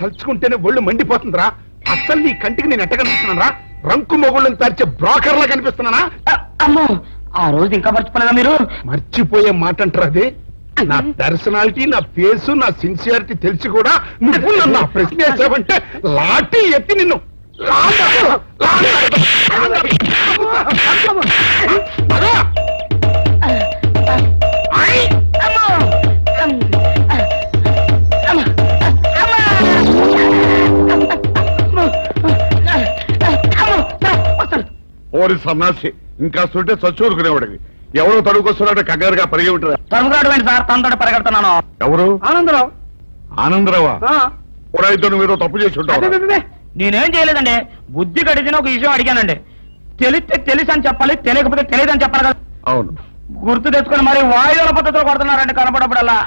తలుచుకుంటేనే ఒళ్ళు మండిపోతుందిరా. అసలు నీ కంటికి నేను ఎట్ట కనిపిస్తున్నారా? రంకు మొగుళ్ళని తరిచే బ్రోకర్ లా కనిపిస్తున్నానా? అమ్మో, ఆ రోజు ఇంకా మర్చిపోలేదా మీరు? మర్చిపోయే మాట అంటారు అది. నా పర్సనాలిటీ, నా ఫేసు, నా సిన్సియారిటీ తెలిసి కూడా నువ్వు నన్ను ఆ ప్రశ్న వేసావంటే లాఠీ ఎత్తి నిన్ను ఓరి సన్నాసి, ఇంకా సుంటే చచ్చూరుకునేవాడికి. ఎవరో తడుకొస్తున్నాడు కంగారుగా పరిగి ఉంటారు. తడుగురాడు సార్, తనతో పరిగెడుతున్నాను. ఎవరు? ఆనందరావు. ఆనందరావా? ఎవరైతే నువ్వు ఏదో తప్పు చేసి ఉంటావు. నేనేం చేయలేదండి, బుద్ధి గడిచిన ఒక విషయం అడిగానండి. తెలిస్తే తెలుసు అని చెప్పాలి, తెలియకపోతే తెలియదు అని చెప్పాలి కదా. అవును, గుర్తు తెచ్చుకొని మరి వాయువుల పద్ధతిలో కొడుతున్నారండి కనపడప్పుడల్లా.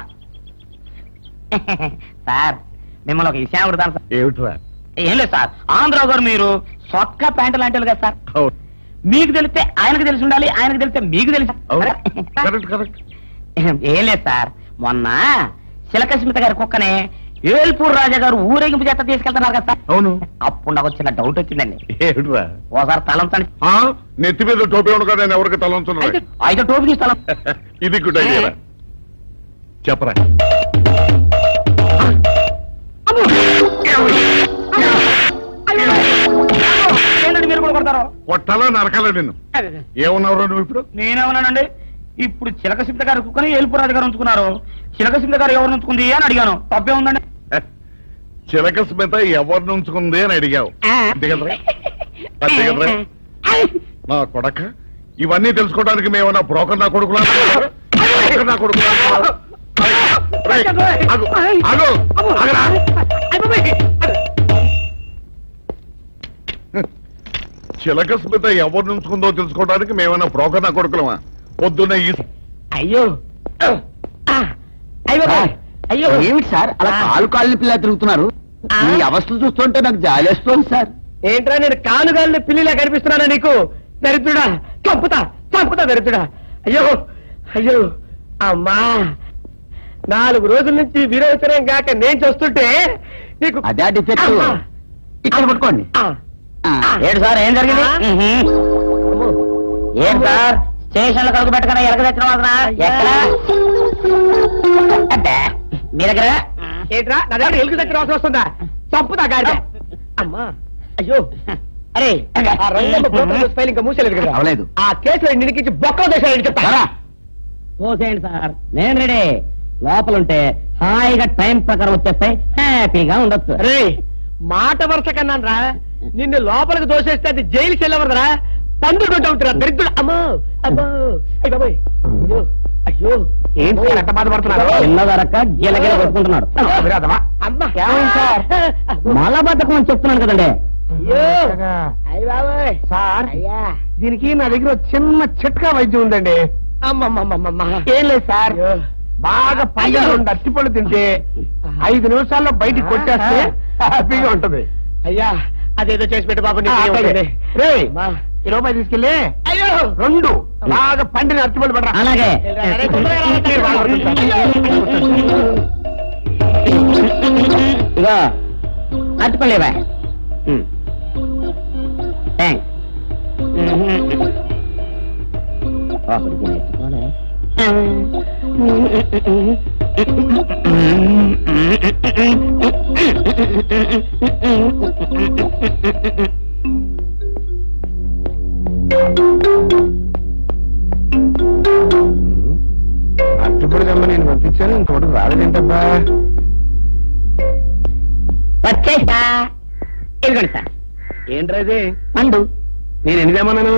సార్, మిమ్మల్ని ఒక విషయం అడుగుతాను సార్. ఏమిట్రా? ఏం లేదు సార్, ఆనందరావు గారు మీరు సొక్క ప్యాంటు లాంటి కదా సార్. అవును. మీకు తెలిస్తే ఆయనకు తెలిసి ఉండాలి, ఆయనకు తెలిస్తే మీకు తెలిసి. ఏం లేదు సార్, మొన్న శిలకస్మిత గారి కుక్కనే ఏల్పూర్ రాజా గారు ఊరేగింపు చేత తీసుకెళ్తున్నారు కదా సార్. అవును. అప్పుడు నాకు చిన్న డౌట్ వచ్చిందండి. ఏమిట్రా? ఓసారి తలంచండి. నెత్తి మీద టోపీ ఉండగా నేను ఎవరికి తలంచున్నా? అయితే టోపీ తీసి తలం. ఇది గుడ్ ఐడియా. చెప్పరా. మీరు కూడా కొడతారు. కొట్టాలా నరకాలా నిన్ను? ఏమన్నావు నువ్వు ఇప్పుడు? నేనేమన్నానండి, ఇప్పుడు చిలకసింత గారు కుక్కని ఏల్పురాజు గారు ఉంచుకున్నారు, చిలకసింత గారు ఎవరు ఉంచుకుంది అని అడిగాను. తప్పే ఉందండి? చిలక స్మిత ఎవరిని ఉంచుకుంది అని అడిగావు. నా కొడక, ఇవన్నీ తెలుసుకోవడానికి మేమన్నా బ్రోకర్ నా కొడుకులా? నా కొడుకులా? చిలక స్మిత ఎవరిని ఉంచుకుందో తెలుసుకోవడానికి మేమన్నా బ్రోకర్ నా కొడుకులమా? పొద్దున్న అయ్యో అయ్యో అయ్యో, ఏమిటి సార్ అలా కాలు పిల్ల తిరుగుతున్నారు? ఈ అవస్థలు చూస్తుంటే నాకు జాలేస్తుంది సార్. ఏంట్రా, నేను కానుగాలిని పిల్లిలా కనిపిస్తున్నానా నీకు? దరిద్రుడా, చంపుతా చంపుతా దరిద్రుడా. అయ్యో అయ్యో, అమ్మా, 4 రోజుల నుంచి విరోచనం కాక నేను చూస్తుంటే నీకు అదే డిఫెక్ట్. ఇక్కడ పట్టుకోండి. ఏంటి సార్, ఏం జరిగింది? ఏం సార్, స్టేషన్ లో కలుగు పెట్టకుండా ఎలక తెచ్చిన వాసన ఎక్కడ? మీ దగ్గర ఏంట్రా? నా దగ్గర ఎలుగు తెచ్చిన వాసన వస్తుందా? చంపుతా గాడి. అమ్మా, అయ్యో, అరే ఫైల్ ఇంకా మూసేలేదు కదా? అవలేదు. ఆ కేసులో నిడికి బొక్కలు చేశాడు చెప్తారా? పోసేయండి సార్, నేను రెడీ. లోపలుంటే హాయిగా టైం ప్రకారం వచ్చేస్తాయి, హ్యాపీగా ఉండొచ్చు. అరే, మాట వరుస కన్నాను రా, నిన్ను లోపలికి దోసేస్తే అది జైలుకి వెళ్ళవరదరా, పందులు ఉంటావుతురా దరిద్రుడు. అమ్మో అబ్బో, అయ్య బాబోయ్, అయ్యో అయ్యో, ఏంటి ఎంత బాధపడుతున్నారు? చిన్నదరక గిలగిల కొట్టుకుంటున్నాడు. మలబద్ధకం అని చెప్తున్నాను కదండి. సార్, దీనికి నా దగ్గర చిన్న చిట్కా వైద్యం ఉందండి. ఏం లేదు సార్, బాగా పండు 2 అరటిపళ్ళు తింటే 5 నిమిషాల్లో బయటికి కొట్టేస్తే హ్యాపీగా ఉంటది. అయ్యా, అదేదో చేసి పెట్టు బాబు. ఈ రూపాయి తీసుకెళ్ళి 2 బాగా పండిన అరటిపళ్ళు పడరా. అలాగే. ఇగో అరటిపళ్ళేవా? అట్టుపడి దమ్మ నేను పంపించాను, ఇంకోటి రాలేదేంటబ్బా? వచ్చేసా. ఇదిగోండి సార్. ఏంట్రా ఇది? పండు. నేను ఎన్ని తెమ్మన్నాను?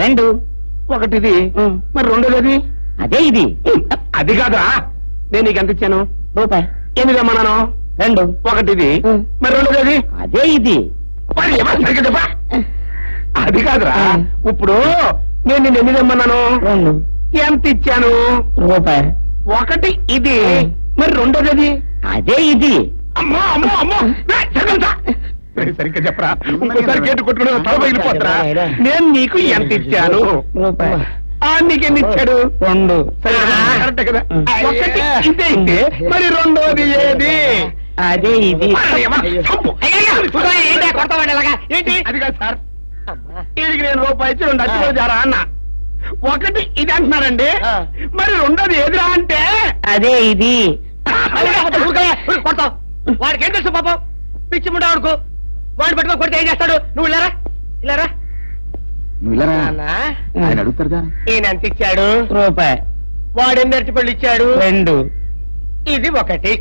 2. ఒకటిది, మరి 2ది? అదే ఇది. అది కాదా, నేను నీకు ఎంత ఇచ్చాను? రూపాయి. 8 తెమ్మన్నాను. 2. ఒకటిది, మరి 2ది? అదే ఇది. చెప్పా. అది కాదురా, ఇప్పుడు నేను నిన్ను ఎన్ని తెమ్మన్నాను? 2. ఎంత ఇచ్చాను? రూపాయి. ఒకటి ఇది, మరి 2ది? అదే ఇది. అమ్మో అమ్మో అమ్మో, సరిగ్గా చెప్పరా, ఇంకోసారి గేటు కొట్టుకుని తల పగిలిపోతారా? నేను నీకు ఎంత ఇచ్చాను? రూపాయి. నీకెన్ని ఇచ్చాడు? 2. కరెక్ట్ కదా? ఒకటి ఇదే ఇస్తే మరి 2ది ఏది? అదే ఇది కొడతామండి ఇలాగా ఏంటి అది కాదు సార్ వీడికి నేను రూపాయి ఇచ్చి 2 అచ్చులు జారా అన్న ఒకటి ఇది అంటున్నారండి మరి రెండోది ఏదిరా అంటే అదే ఇది కొడతావు వాడికి ఏం తెలుసు పాపం పిచ్చి ముండా వాడుకో వాడిని పట్టుకో కొడితే ఏం చేస్తాడు నువ్వు ఇలారా ఇలారా ఆయన అడుగుతారు ఈయన ఎంత ఇచ్చాడు రూపాయి వాడు ఎన్ని అరటిపళ్ళు ఇచ్చాడు 2 ఇది ఒకటి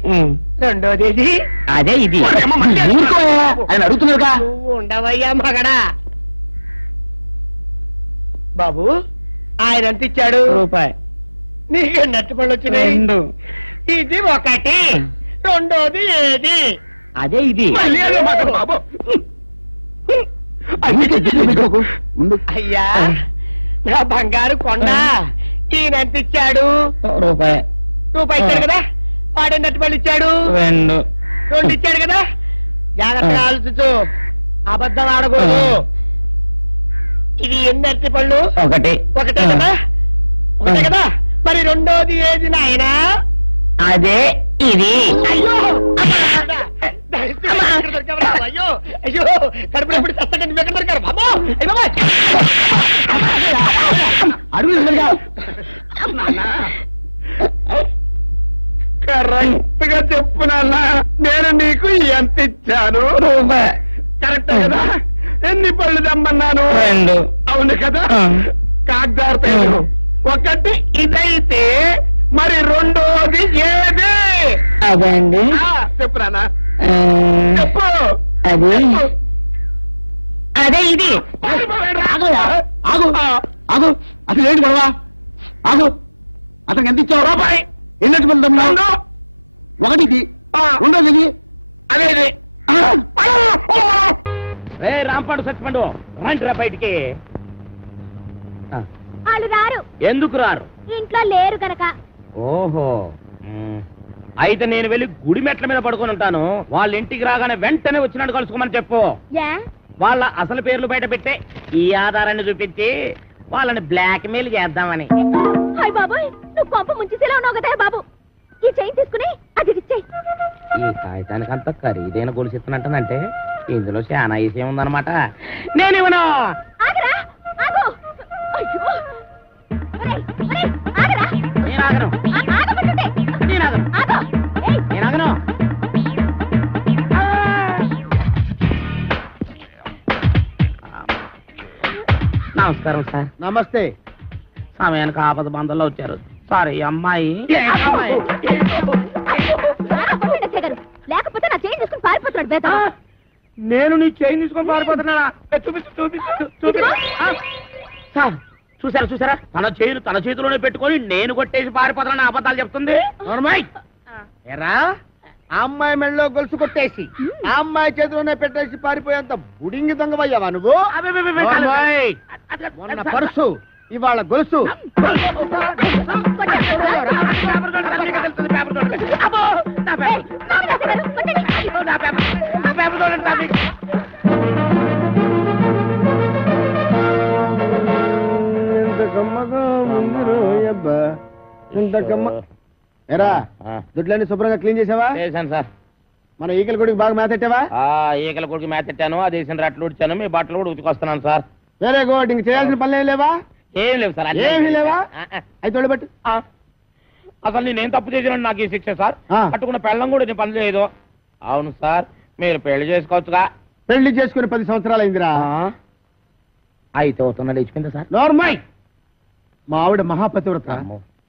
రెండోది ఇది అదే ఇది ఆయన అడుగుతున్నారుగా నువ్వు ఉండవయ్యా మగడా బాబు ఆయన ఎంత ఇచ్చాడు రూపాయి నీకు ఎన్ని అరటిపళ్ళు వచ్చినాయి 2 ఇది ఒకటి రెండోది ఏది అదే ఇది మళ్ళీ అదే మాట బాబు అయ్యా నా బంగారు కొండ ఈయన ఎంత ఇచ్చాడు రూపాయి ఇచ్చాడు కదా వాడెన్ని అరటిపళ్ళు ఇచ్చాడు 2 ఇచ్చాడు కదా జాగ్రత్తగా ఆలోచించు అబద్ధం ఆడకూడదు ఇది ఎన్ని అరటిపళ్ళు ఒకటే కదా ఒకటే కదా మరి రెండోది ఏది నాయనా అదే ఇది అయ్యో అయ్యో అయ్యో కడుపులో ఎప్పుడు చస్తాడు నువ్వు ఎక్కడ దొరికారు బాబు కరెక్ట్ గా చెప్పు నాన్న నేను నీకు ఎంత ఇచ్చాను కరెక్ట్ కదా ఎన్ని పళ్ళు తెమ్మన్నాను 2 అవును కదా కాగ్దారు ఒకటి ఇదైతే మరి రెండోది ఏది అదే అండి చెప్పు నాన్న చెప్పు అది అదే ఇది ఆగు అసలు ఏంటి గొడవ ఆగు అతనికి ఎంత ఇచ్చావు రూపాయి ఎన్నట్టు వెళ్తాం ఒకటి ఇది రెండోది ఇది అదే రాంపాడు సచ్చిపండు రండి రా బయటికి వాళ్ళు రారు ఎందుకు రారు ఇంట్లో లేరు గనక ఓహో అయితే నేను వెళ్ళి గుడి మెట్ల మీద పడుకొని ఉంటాను వాళ్ళ ఇంటికి రాగానే వెంటనే వచ్చినట్టు కలుసుకోమని చెప్పు వాళ్ళ అసలు పేర్లు బయట పెట్టే ఈ ఆధారాన్ని చూపించి వాళ్ళని బ్లాక్ మెయిల్ చేద్దామని హాయ్ బాబాయ్ నువ్వు పంప ముంచేసేలా ఉన్నావు కదా బాబు ఈ చైన్ తీసుకుని అది ఇచ్చేయి ఈ కాగితానికి అంత ఖరీదైన గొలుసు ఇస్తున్నట్టనంటే ఇందులో చాలా విషయం ఉందన్నమాట నేను ఇవ్వను ఆగరా ఆగు అయ్యో ఒరేయ్ ఒరేయ్ ఆగరా నేను ఆగను ఆగమంటుంటే నేను ఆగను ఆగు ఏయ్ నేను ఆగను నమస్కారం సార్ నమస్తే సమయానికి ఆపద బంధంలో వచ్చారు సారీ అమ్మాయి లేకపోతే నా చైన్ తీసుకుని పారిపోతున్నాడు బేత నేను నీ చైన్ తీసుకొని పారిపోతున్నా చూపించు సార్ చూసారా తన చేతిలోనే పెట్టుకొని నేను కొట్టేసి పారిపోతున్నా అబద్ధాలు చెప్తుంది ఎరా ఆ అమ్మాయి మెళ్ళలో గొలుసు కొట్టేసి ఆ అమ్మాయి చేతిలోనే పెట్టేసి పారిపోయేంత బుడింగి దొంగవయ్యావా నువ్వు మొన్న పర్సు ఇవాళ గొలుసు ఎరా దుడ్లన్నీ శుభ్రంగా క్లీన్ చేసావా చేశాను సార్ మన ఈకల గుడికి బాగా మేతెట్టావా ఈకల కొడుకు మేతెట్టాను ఆ దేశం రట్లు ఉడిచాను మీ బట్టలు కూడా ఉతికొస్తున్నాను సార్ వెరీ గుడ్ ఇంక చేయాల్సిన పనులు ఏం లేవా ఏం లేవు సార్ ఏమీ లేవా అయితే తోడబెట్టు అసలు నేనేం తప్పు చేసినా నాకు ఈ శిక్ష సార్ పట్టుకున్న పెళ్ళం కూడా నేను పని చేయదు అవును సార్ మీరు పెళ్లి చేసుకోవచ్చుగా పెళ్లి చేసుకుని 10 సంవత్సరాలు అయిందిరా అయితే అవుతున్నాడు ఇచ్చుకుందా సార్ నార్మల్ మా ఆవిడ మహాపతివ్రత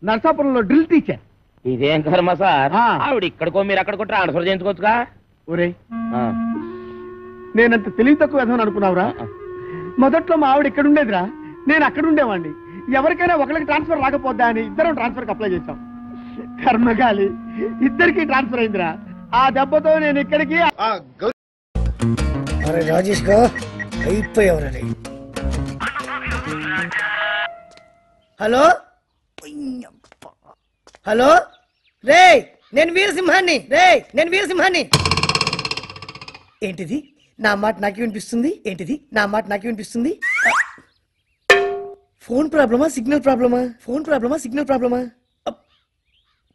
నర్సాపురంలో డ్రిల్ టీచర్ ఇదేం కర్మ సార్ ఆవిడ ఇక్కడికో మీరు అక్కడికో ట్రాన్స్ఫర్ చేయించుకోవచ్చుగా ఒరే నేనంత తెలివి తక్కువ విధమని అనుకున్నావురా మొదట్లో మా ఆవిడ ఇక్కడ ఉండేదిరా నేను అక్కడ ఉండేవాడిని ఎవరికైనా ఒకరికి ట్రాన్స్ఫర్ రాకపోద్దా అని ఇద్దరం ట్రాన్స్ఫర్ అప్లై చేశాం కర్మగాలి ఇద్దరికి ట్రాన్స్ఫర్ అయిందిరా ఆ దెబ్బతో నేను ఇక్కడికి రాజేష్ గా అయిపోయావరని హలో హలో రే నేను వీరసింహాన్ని ఏంటిది నా మాట నాకే వినిపిస్తుంది ఫోన్ ప్రాబ్లమా సిగ్నల్ ప్రాబ్లమా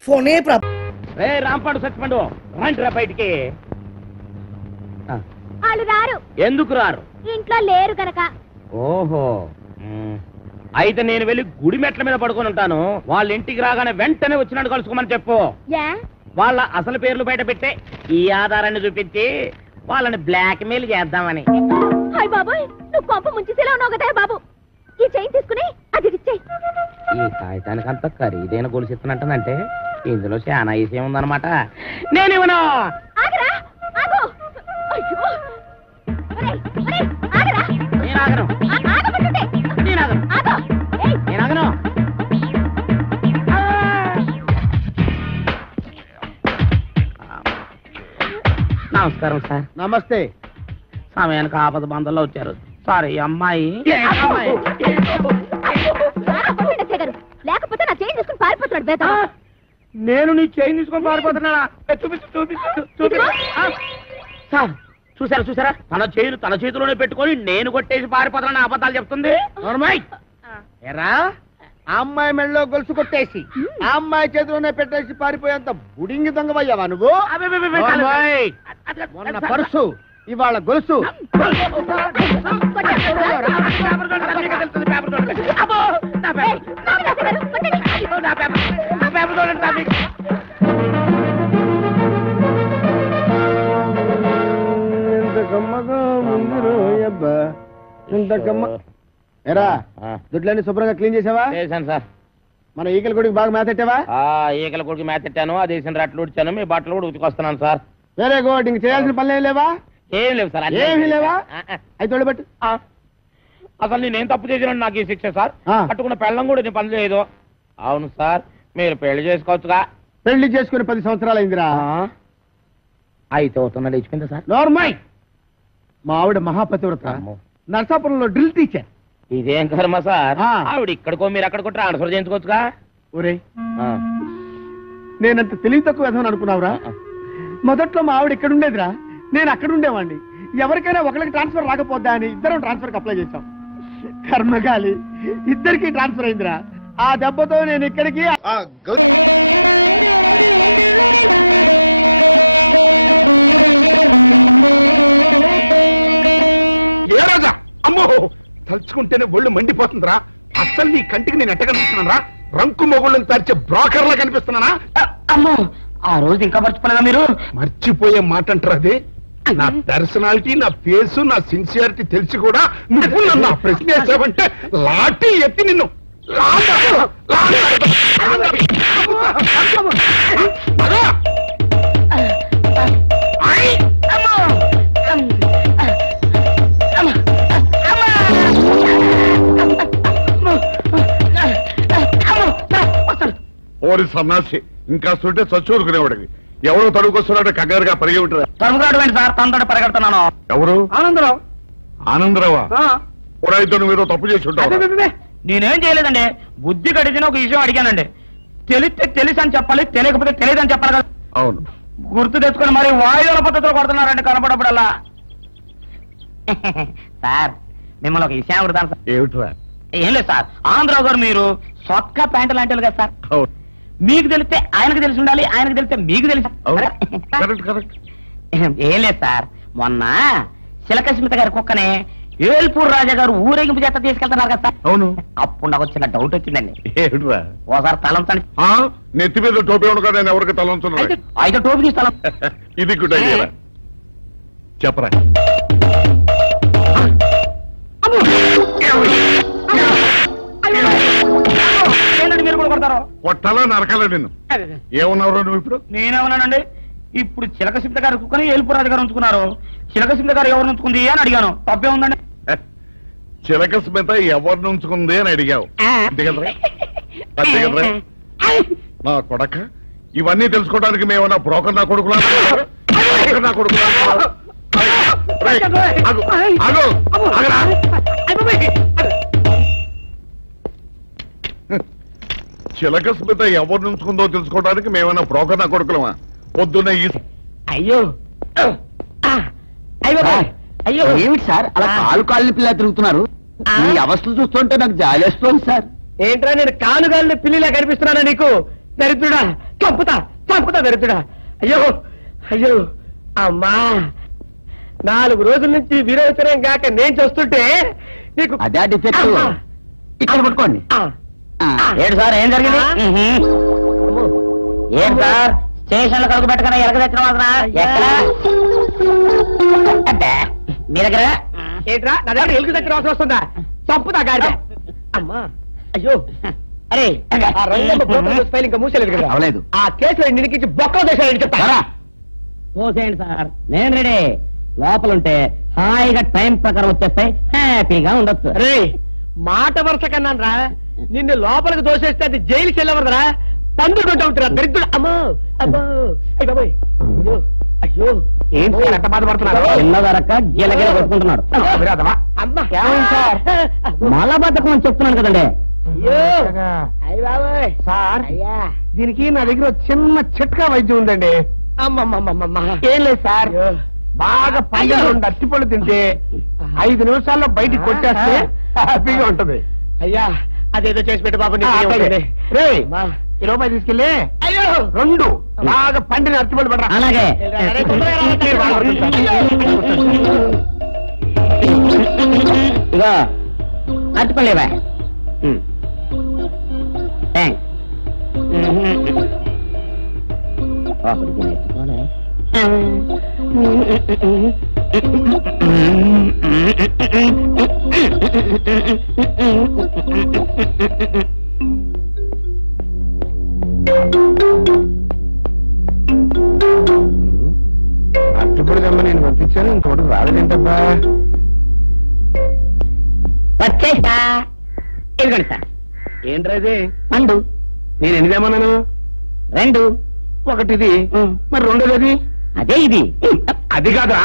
ఫోనే ప్రాబ్లం రే రాంపాడు సచ్చిపండు రండి రా బయటికి. వాళ్ళు రారు. ఎందుకు రారు? ఇంట్లో లేరు గనక. ఓహో అయితే నేను వెళ్ళి గుడి మెట్ల మీద పడుకొని ఉంటాను. వాళ్ళ ఇంటికి రాగానే వెంటనే వచ్చినట్టు కలుసుకోమని చెప్పు. వాళ్ళ అసలు పేర్లు బయట పెట్టే ఈ ఆధారాన్ని చూపించి వాళ్ళని బ్లాక్ మెయిల్ చేద్దామని. హాయ్ బాబాయ్, నువ్వు కొంప ముంచేసేలా ఉన్నావు కదా బాబు. ఈ చైన్ తీసుకుని అది ఇచ్చేయ్. ఈ కాగితానికి అంత ఖరీదైన గొలుసు ఇస్తున్నట్టంటే ఇందులో చాలా విషయం ఉందన్నమాట. నేను ఇవ్వను. ఆగరా, ఆగు. అయ్యో, ఒరేయ్, ఒరేయ్, ఆగరా. నేను ఆగను. ఆగమంటుంటే. నేను ఆగను. ఆగు. ఏయ్, నేను ఆగను. నమస్కారం సార్. నమస్తే. సమయానికి ఆపద బంధంలో వచ్చారు. సారీ అమ్మాయి. లేకపోతే నా చైన్ తీసుకుని పారిపోతున్నాడు బేట. నేను నీ చైన్ తీసుకొని పారిపోతున్నా. చూపించు చూపించు చూపించు. సార్ చూసారా చూసారా, తన చైన్ తన చేతిలోనే పెట్టుకొని నేను కొట్టేసి పారిపోతున్నా అబద్ధాలు చెప్తుంది. ఎరా, ఆ అమ్మాయి మెళ్ళలో గొలుసు కొట్టేసి ఆ అమ్మాయి చేతిలోనే పెట్టేసి పారిపోయేంత బుడింగి దొంగవయ్యావా నువ్వు? మొన్న పర్సు, ఇవాళ గొలుసు. ఎరా, దుడ్లన్నీ శుభ్రంగా క్లీన్ చేసావా? చేశాను సార్. మన ఈకల గుడికి బాగా మేతెట్టావా? ఈకల కొడుకు మేతెట్టాను, ఆ దేశం రట్లు ఉడిచాను, మీ బట్టలు కూడా ఉతికొస్తున్నాను సార్. Very good. ఇంక చేయాల్సిన పనులు ఏం లేవా? ఏం లేవు సార్. ఏమీ లేవా? అయితే తోడబెట్టు. అసలు నేనేం తప్పు చేసినా నాకు ఈ శిక్ష సార్. కట్టుకున్న పెళ్ళం కూడా నేను పని చేయదు. అవును సార్, మీరు పెళ్లి చేసుకోవచ్చుగా. పెళ్లి చేసుకుని 10 సంవత్సరాలు అయిందిరా. అయితే అవుతున్నాడు ఇచ్చిపోయింది సార్. నార్మల్. మా ఆవిడ మహాపతివ్రత, నర్సాపురంలో డ్రిల్ టీచర్. ఇదేం కర్మ సార్, ఆవిడ ఇక్కడికో మీరు అక్కడికో ట్రాన్స్ఫర్ చేయించుకోవచ్చుగా. ఒరే, నేనంత తెలివి తక్కువ విధమని అనుకున్నావురా? మొదట్లో మా ఆవిడ ఇక్కడ ఉండేదిరా, నేను అక్కడ ఉండేవాడిని. ఎవరికైనా ఒకరికి ట్రాన్స్ఫర్ రాకపోద్దా అని ఇద్దరం ట్రాన్స్ఫర్ అప్లై చేశాం. కర్మగాలి, ఇద్దరికి ట్రాన్స్ఫర్ అయిందిరా. ఆ దెబ్బతో నేను ఇక్కడికి. ఏ రాజా, అమ్మో, తలుచుకుంటేనే ఒళ్ళు మండిపోతుందిరా. అస్సలు నీ కంటికి నేను ఎట్ట కనిపిస్తున్నారా? రంకు మొగుళ్ళని తరిచే బ్రోకర్లా కనిపిస్తున్నానా? అమ్మో, ఆ రోజు ఇంకా మర్చిపోలేదా మీరు? మర్చిపోయే మాట అంటారు అది. నా పర్సనాలిటీ, నా ఫేసు, నా సిన్సియారిటీ తెలిసి కూడా నువ్వు నన్ను ఆ ప్రశ్న వేసావంటే లాఠీ ఎత్తి నిన్ను ఓరి సన్నాసి, ఇంకా సుంటే చచ్చూరుకునేవాడివి. ఎవరో తడుకొస్తున్నాడు కంగారుగా పరిగి ఉంటారు. తడుగురాడు సార్, తనతో పరిగెడుతున్నాను. ఎవరు? ఆనందరావు. ఆనందరావా? ఎవరైతే నువ్వు తప్పు చేసి ఉంటావు. నేనేం చేయలేదండి, బుద్ధి గడిచిన ఒక విషయం అడిగానండి. తెలిస్తే తెలుసు అని చెప్పాలి, తెలియకపోతే తెలియదు అని చెప్పాలి కదా. అవును, గుర్తు తెచ్చుకొని మరి వాయువుల పద్ధతిలో కొడుతున్నారండి కనపడప్పుడల్లా. సార్, మిమ్మల్ని ఒక విషయం అడుగుతాను సార్. ఏమిట్రా? ఏం లేదు సార్, ఆంధ్రావు గారు మీరు సొక్క ప్యాంటు లాంటి కదా సార్. అవును. మీకు తెలిస్తే ఆయనకు తెలిసి ఉండాలి, ఆయనకు తెలిస్తే మీకు తెలిసి. Correct correct. ఏం లేదు సార్, మొన్న శిలకస్మిత గారి కుక్కనే ఏల్పూర్ రాజా గారు ఊరేగింపు చేత తీసుకెళ్తున్నారు కదా సార్. అవును. అప్పుడు నాకు చిన్న డౌట్ వచ్చిందండి. ఏమిట్రా? ఓసారి తలంచండి. నెత్తి మీద టోపీ ఉండగా నేను ఎవరికి తలంచున్నా? అయితే టోపీ తీసి తలం. ఇది గుడ్ ఐడియా. చెప్పరా. మీరు కూడా కొడతారు. కొట్టాలా నరకాలా నిన్ను? ఏమన్నావు నువ్వు ఇప్పుడు? నేనేమన్నానండి, ఇప్పుడు చిలకసింత గారు కుక్కని ఏల్పూర్ రాజు గారు ఉంచుకున్నారు. చిలకసింత గారు ఎవరు ఉంచుకుంది అని అడిగాను. తప్పే ఉందండి? చిలక స్మిత ఎవరిని ఉంచుకుంది అని అడిగావు. అంతే కదరా? అంతే కదరా? నా కొడక, ఇవన్నీ తెలుసుకోవడానికి మేమన్నా బ్రోకర్ నా కొడుకులా? నా కొడుకులా? చిలక స్మిత ఎవరిని ఉంచుకుందో తెలుసుకోవడానికి మేమన్నా బ్రోకర్ నా కొడుకులమా? పొద్దున్న ఈ అయ్యో అయ్యో ఏమిటి సార్ అలా కాలు పిల్ల తిరుగుతున్నారు? ఈ అవస్థలు చూస్తుంటే నాకు జాలేస్తుంది సార్. ఏంట్రా, నేను కాలుగాలిని పిల్లిలా కనిపిస్తున్నానా నీకు? దరిద్రుడా, చంపుతా చంపుతా దరిద్రుడా. అయ్యో అయ్యో అమ్మా, 4 రోజుల నుంచి విరోచనం కాక నేను చూస్తుంటే నీకు అదే డిఫెక్ట్. అమ్మా. ఇక్కడ పట్టుకోండి. ఆ, ఏంటి సార్ ఏం జరిగింది? ఏంటి సార్ స్టేషన్ లో కలుగు పెట్టకుండా ఎలక తెచ్చిన వాళ్ళరా? ఎక్కడ మీ దగ్గర? ఏంట్రా నా దగ్గర ఎలుగు దగ్గర అవసరం వస్తుందా? చంపుతా గాడిద. అమ్మా అయ్యో అరే ఆ రంగమ్మ బ్రోకర్ ఫైల్ ఇంకా మూసేలేదు కదా. అవలేదు. ఆ కేసులో నిడికించి బొక్కలు దేశాలు చెప్తా. పోసేయండి సార్, నేను రెడీ. లోపలుంటే హాయిగా టైం ప్రకారం వచ్చేస్తాయి, హ్యాపీగా ఉండొచ్చు. అరే మాట వరుస కన్నాను రా, నిన్ను లోపలికి దోసేస్తే అది జైలు చెల్లవరదరా, పండుకుంటా ఉంటారా దరిద్రుడు. అమ్మో అబ్బో అయ్య బాబోయ్, అయ్యో అయ్యో ఏంటి సార్ ఎంత బాధపడుతున్నారు? చిన్నదరక గిలగిల కొట్టుకుంటున్నాడు. అమ్మా మలబద్ధకం అని చెప్తున్నాను కదండి. అయ్యో అయ్య బాబోయ్ సార్ అయ్యా దీనికి నా దగ్గర ఒక చిన్న చిట్కా వైద్యం ఉందండి. అమ్మమ్మమ్మమ్మ ఏం లేదు సార్, బాగా పండిన 2 అరటిపళ్ళు తింటే 5 నిమిషాల్లో బయటికి కొట్టేస్తే హ్యాపీగా ఉంటది. అయ్యా అదేదో చేసి పెట్టు బాబు. రేయ్, ఈ రూపాయి తీసుకెళ్ళి అయ్యో 2 బాగా పండిన అరటిపళ్ళు పడరా. అలాగే ఇగో అట్టుకోలేవా? అరటిపళ్ళు తెమ్మ నేను పంపించాను, ఇంకోటి రాలేదేంటబ్బా. వచ్చేసా. ఇదిగోండి సార్. ఏంట్రా ఇది? పండు నేను ఎన్ని తెమ్మన్నాను? 2. ఒకటిది, మరి రెండోది? అదే ఇది. అది కాదా,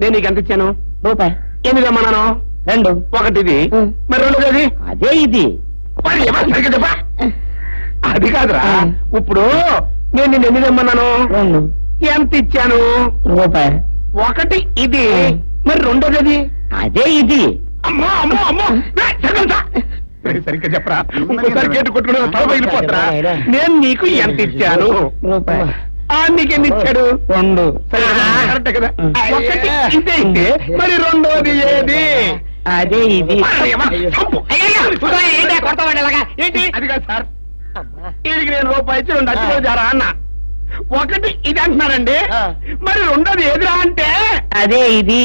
నేను నీకు ఎంత ఇచ్చాను? రూపాయి. 8 తెమ్మన్నాను. 2. ఒకటిది, మరి రెండోది? అదే ఇది. మరి ఏమన్నా సరిగ్గా చెప్పా? అది కాదురా, ఇప్పుడు నేను నిన్ను ఎన్ని తెమ్మన్నాను? 2. ఎంత ఇచ్చాను? రూపాయి. ఒకటి ఇది, మరి రెండోది? అదే ఇది. అమ్మో అమ్మో అమ్మో, సరిగ్గా చెప్పరా, ఇంకోసారి గేటు కొట్టుకుని తల పగిలిపోతారా? నేను నీకు ఎంత ఇచ్చాను? రూపాయి. నీకెన్ని ఇచ్చాడు? 2. కరెక్ట్ కదా. ఒకటి ఇదే అయితే మరి రెండోది ఏది? అదే ఇది. చంపు. ఏంటి అది కాదు సార్, వీడికి నేను రూపాయి ఇచ్చి 2 అరటిపళ్ళు జారా అన్న. ఒకటి ఇది అంటున్నారండి, మరి రెండోది ఏదిరా అంటే అదే ఇది.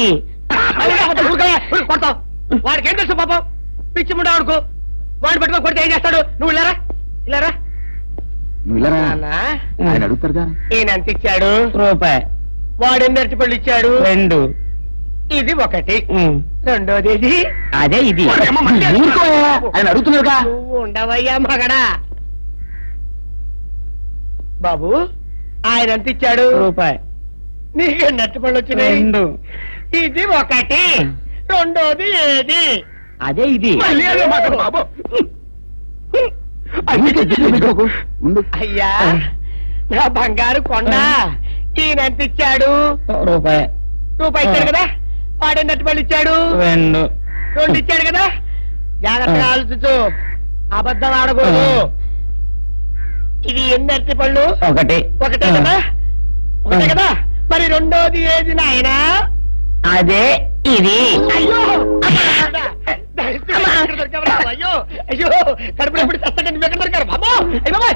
కొడతావు. వాడికి ఏం తెలుసు పాపం, పిచ్చి ముండా వాడుకో. వాడిని పట్టుకో కొడితే ఏం చేస్తాడు? నువ్వు ఇలారా ఇలారా. నువ్వు ఇలా రా. నాన్నా, ఆయన అడుగుతారుగా. ఈయన ఎంత ఇచ్చాడు? రూపాయి. వాడు ఎన్ని అరటిపళ్ళు ఇచ్చాడు? 2. ఇది ఒకటి, రెండోది ఇది. అదే ఇది. ఊరుకోయా, ఆయన అడుగుతున్నారుగా. నువ్వు ఉండవయ్యా మగడా. బాబు ఆయన ఎంత ఇచ్చాడు? రూపాయి. నీకు ఎన్ని అరటిపళ్ళు వచ్చినాయి? 2. ఇది ఒకటి, రెండోది ఏది? అదే ఇది. మళ్ళీ అదే మాట బాబు. ఊరికే దిగులు దిగకు. ఉండు. అయ్యా నా బంగారు కొండ, ఈయన ఎంత ఇచ్చాడు? రూపాయి. రూపాయి ఇచ్చాడు కదా. వాడు ఎన్ని అరటిపళ్ళు ఇచ్చాడు? 2. 2 ఇచ్చాడు కదా. జాగ్రత్తగా ఆలోచించు, అబద్ధం ఆడకూడదు. ఇది ఎన్ని అరటిపళ్ళు? ఒకటి. ఒకటే కదా. ఒకటే కదా, మరి రెండోది ఏది నాయనా? అదే ఇది. అయ్యో అయ్యో అయ్యో, కడుపులో ఎప్పుడు చస్తగా నువ్వు ఎక్కడ దొరికారు బాబు? అయ్య బాబా,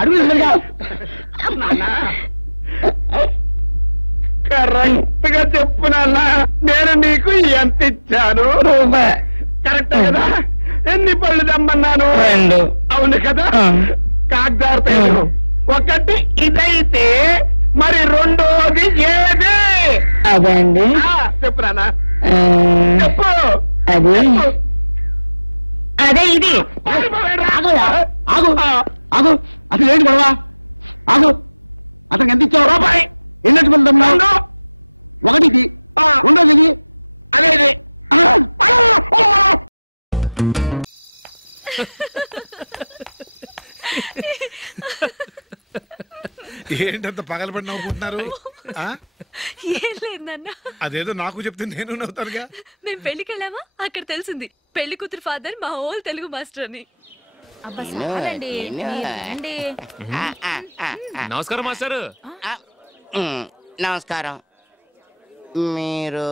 అడుగు. కరెక్ట్ గా చెప్పు నాన్న, నేను నీకు ఎంత ఇచ్చాను? రూపాయి. కరెక్ట్ కదా. ఎన్ని పళ్ళు తెమ్మన్నాను? 2. అవును కదా. కాగ్దారు ఒకటి ఇదైతే మరి రెండోది ఏది? అదే అండి. చెప్పు నాన్న, చెప్పు. అది అదే ఇది. ఆగు ఆగు, అసలు ఏంటి గొడవ? ఆగు. అతనికి ఎంత ఇచ్చావు? రూపాయి. ఎన్నట్టు వెళ్తున్నావు? ఒకటి ఇది, రెండోది ఇది. అదేది. ఏంటంత పగలబడి నవ్వుకుంటున్నారు? ఏం లేదు నాన్న, అదేదో నాకు చెప్తే నేను నవ్వుతానుగా. మేము పెళ్లికి వెళ్ళామా, అక్కడ తెలిసింది పెళ్లి కూతురు ఫాదర్ మా ఓల్ తెలుగు మాస్టర్ అని. నమస్కారం మాస్టర్. నమస్కారం. మీరు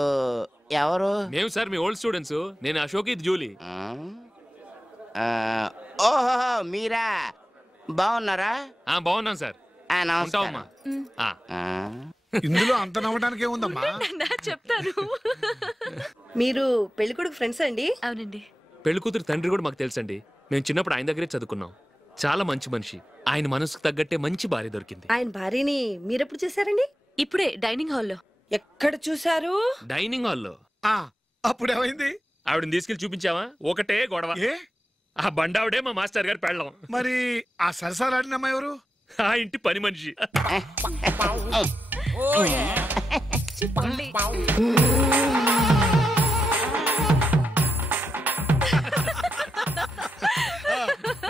ఎవరు? మేము సార్ మీ ఓల్డ్ స్టూడెంట్స్. నేను అశోక్, ఇది జూలీ. ఓహో మీరా, బాగున్నారా? బాగున్నాను సార్. నమస్కారం. ఇందులో అంత నవ్వడానికి ఏముందమ్మా? చెప్తాను. మీరు పెళ్ళికొడుకు ఫ్రెండ్స్ అండి? అవునండి. పెళ్లి కూతురు తండ్రి కూడా మాకు తెలుసండి. మేము చిన్నప్పుడు ఆయన దగ్గరే చదువుకున్నాం. చాలా మంచి మనిషి. ఆయన మనసుకు తగ్గట్టే మంచి భార్య దొరికింది. ఆయన భార్యని మీరెప్పుడు చూసారండి? ఇప్పుడే డైనింగ్ హాల్లో. ఎక్కడ చూసారు? డైనింగ్ హాల్లో. అప్పుడు ఏమైంది? ఆవిడని తీసుకెళ్లి చూపించావా? ఒకటే గొడవ. ఆ బండావిడే మా మాస్టర్ గారు పెళ్ళం. మరి ఆ సరసాలాడినమ్మా ఎవరు? ఆ ఇంటి పని మనిషి.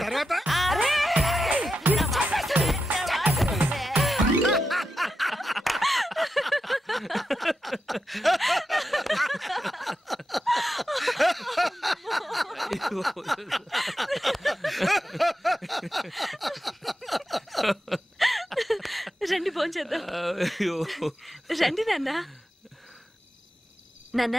తర్వాత రండి భోంచేద్దాం. రండి నాన్న. నాన్న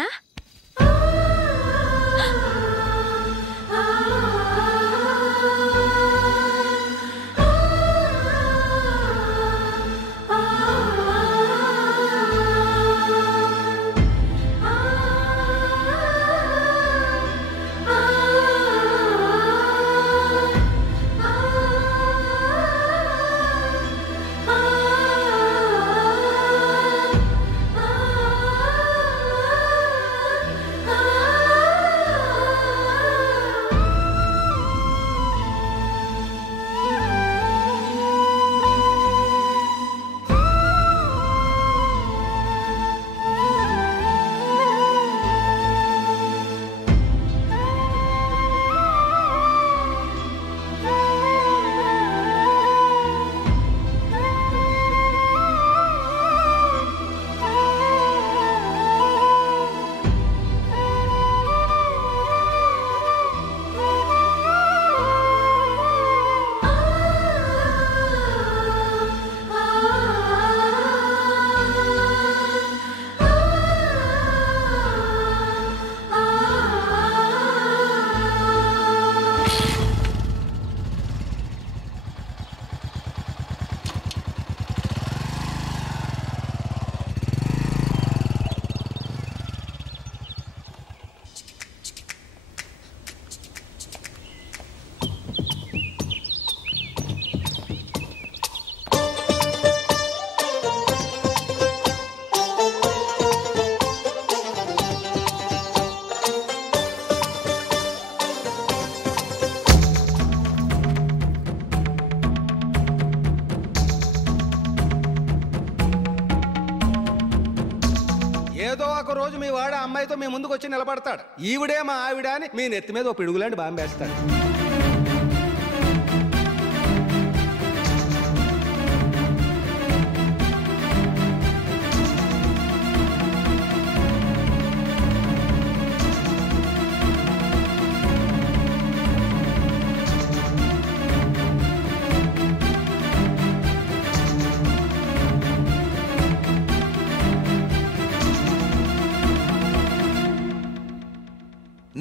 మీ ముందుకు వచ్చి నిలబడతాడు. ఈవిడే మా ఆవిడ అని మీ నెత్తి మీద ఒక పిడుగులాంటి బాంబేస్తాడు.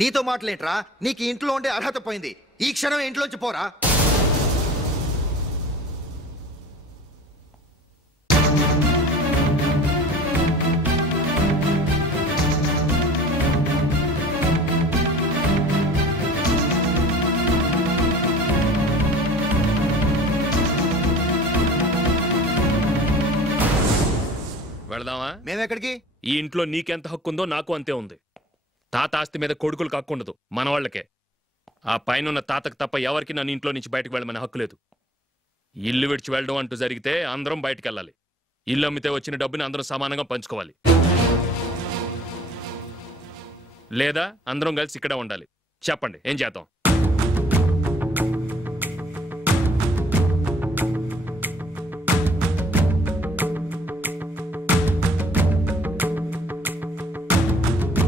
నీతో మాటలేంట్రా? నీకు ఇంట్లో ఉండే అర్హత పోయింది. ఈ క్షణం ఇంట్లోంచి పోరా. వెళదామా? మేమెక్కడికి? ఈ ఇంట్లో నీకెంత హక్కు ఉందో నాకు అంతే ఉంది. తాత ఆస్తి మీద కొడుకులు హక్కుండదు, మన వాళ్ళకే. ఆ పైన తాతకు తప్ప ఎవరికి నన్ను ఇంట్లో నుంచి బయటకు వెళ్ళమని హక్కు లేదు. ఇల్లు విడిచి వెళ్ళడం అంటూ జరిగితే అందరం బయటకు వెళ్ళాలి. ఇల్లు అమ్మితే వచ్చిన డబ్బుని అందరం సమానంగా పంచుకోవాలి. లేదా అందరం కలిసి ఇక్కడే ఉండాలి. చెప్పండి, ఏం చేద్దాం?